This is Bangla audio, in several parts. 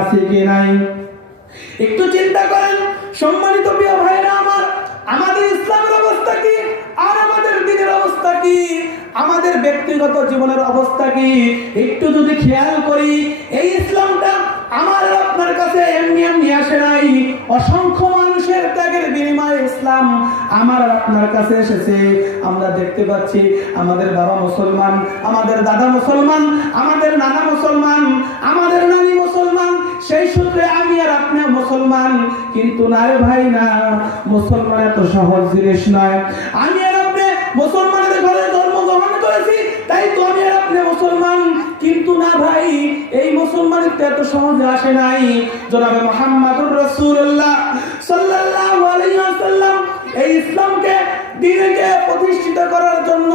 আছে কি নাই একটু চিন্তা করেন। সম্মানিত প্রিয় ভাইরা আমার, আমাদের ইসলামের অবস্থা কি আর আমাদের দ্বীনের অবস্থা কি, আমাদের ব্যক্তিগত জীবনের অবস্থা কি একটু যদি খেয়াল করি। এই ইসলামটা আমার আপনার কাছে এমনি এমনি আসে নাই। অসংখ্য মানুষের ত্যাগের বিনিময়ে ইসলাম আমার আপনার কাছে এসেছে। আমরা দেখতে পাচ্ছি আমাদের বাবা মুসলমান, আমাদের দাদা মুসলমান, আমাদের নানা মুসলমান, আমাদের নানি মুসলমান, সেই সূত্রে আমি আর আপনি মুসলমান। কিন্তু না রে ভাই, না, মুসলমান এত সহজ জিনিস নয়। আমি আর আপনি মুসলমানদের ঘরে জন্মগ্রহণ করেছি, তাই তো আমি আর আপনি মুসলমান। কিন্তু না ভাই, এই মুসলমানিত্ব এত সহজে আসে নাই। জনাবে মুহাম্মদুর রাসূলুল্লাহ সাল্লাল্লাহু আলাইহি ওয়াসাল্লাম এই ইসলামকে দ্বীনকে প্রতিষ্ঠিত করার জন্য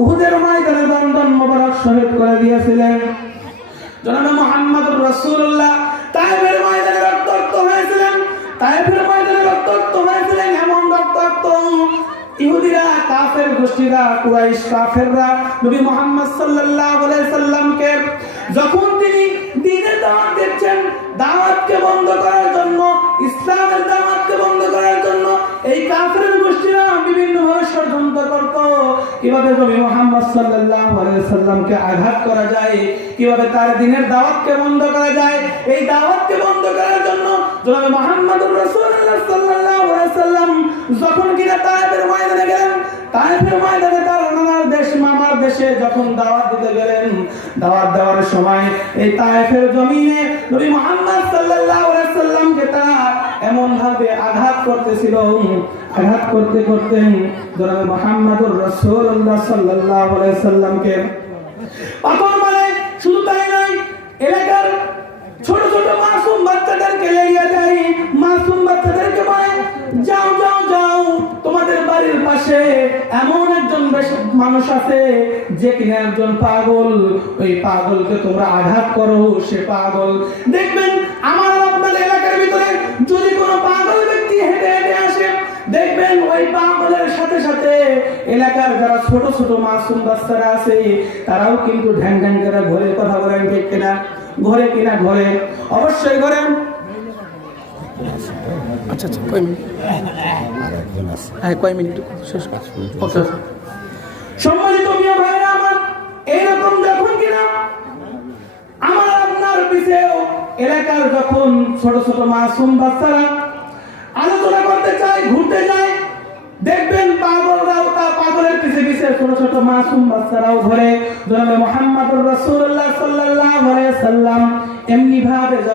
উহুদের ময়দানে দণ্ডন মোবারক শহীদ করে দিয়েছিলেন। জনাবে মুহাম্মদুর রাসূলুল্লাহ তায়েফের ময়দানে রক্তাক্ত হয়েছিলেন। তায়েফের ময়দানে রক্তাক্ত হয়েছিলেন, এমন রক্তাক্ত ইহুদিরা, কাফের গোষ্ঠীরা, কুরাইশ কাফেররা নবী মুহাম্মদ সাল্লাল্লাহু আলাইহি সাল্লামকে যখন তিনি দ্বীনের দাওয়াত দিচ্ছেন, দাওয়াতকে বন্ধ করার জন্য, ইসলামের দাওয়াতকে বন্ধ করার জন্য এই কাফের গোষ্ঠীরা বিভিন্নভাবে ষড়যন্ত্র করত। কিভাবে নবী মুহাম্মদ সাল্লাল্লাহু আলাইহি সাল্লামকে আঘাত করা যায়, কিভাবে তার দ্বীনের দাওয়াতকে বন্ধ করা যায়। এই দাওয়াতকে বন্ধ করার জন্য জনাবে মুহাম্মদুর রাসূলুল্লাহ সাল্লাল্লাহু আলাইহি সাল্লাম যখন কিনা তায়েফের ময়দানে গেলেন, তায়েফের ময়দানে তার নানার দেশ মামার দেশে যখন দাওয়াত দিতে গেলেন, দাওয়াত দেওয়ার সময় এই তায়েফের জমিনে নবী মুহাম্মদ সাল্লাল্লাহু আলাইহি সাল্লামকে তারা এমন ভাবে আঘাত করতেছিল, আঘাত করতে করতে জনাবে মুহাম্মদুর রাসূলুল্লাহ সাল্লাল্লাহু আলাইহি সাল্লামকে পাথর মারে। শুধু তাই নয়, এলাকার ছোট ছোট মাসুম বাচ্চাদেরকে লেগে যায়, মাসুম বাচ্চাদেরকে বলে, যাও যাও যাও, তোমাদের বাড়ির পাশে এমন একজন মানুষ আছে যে কিনা একজন পাগল, ওই পাগলকে তোমরা আঘাত করো, সে পাগল। দেখবেন আমার আপনার এলাকার ভিতরে যদি কোনো পাগল ব্যক্তি হেঁটে হেঁটে আসে, দেখবেন ওই পাগলের সাথে সাথে এলাকার যারা ছোট ছোট মাসুম বাচ্চারা আছে তারাও কিন্তু ঢ্যাং ঢ্যাং করে ঘরে কথা বলেন, ঠিক কিনা? ঘরে কিনা? ঘরে, অবশ্যই ঘরে। আচ্ছা আচ্ছা, কয় মিনিট? হ্যাঁ, কয় মিনিট শেষ? সম্মানিত মিয়া ভাইরা আমার, এইরকম যখন কিনা আমার আপনার পিছেও এলাকার যখন ছোট ছোট মাসুম বাচ্চারা আলোচনা করতে চায়, ঘুরতে যায়, দেখবেন পাগলরাও তা পাগলের পিছে পিছে ছোট ছোট মাসুম বাচ্চারাও ঘরে। জনাবে মুহাম্মদুর রাসূলুল্লাহ সাল্লাল্লাহু আলাইহি সাল্লাম এমনি ভাবে